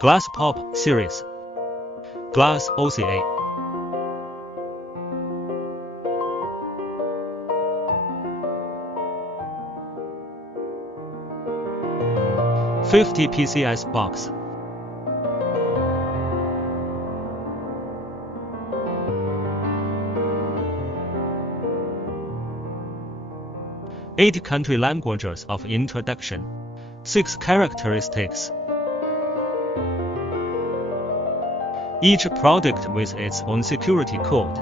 Glass Pulp Series. Glass OCA. $50 PCS box. Eight country languages of introduction. 6 characteristics. Each product with its own security code.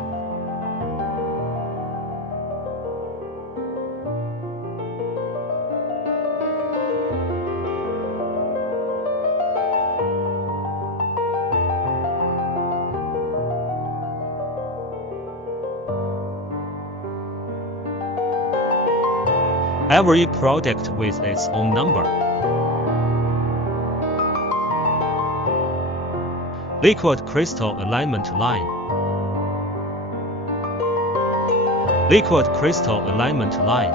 Every product with its own number. Liquid crystal alignment line. Liquid crystal alignment line.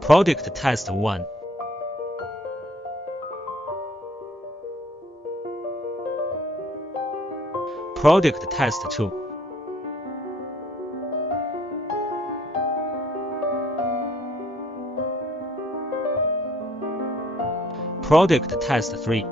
Product test 1. Product test 2. Product test 3.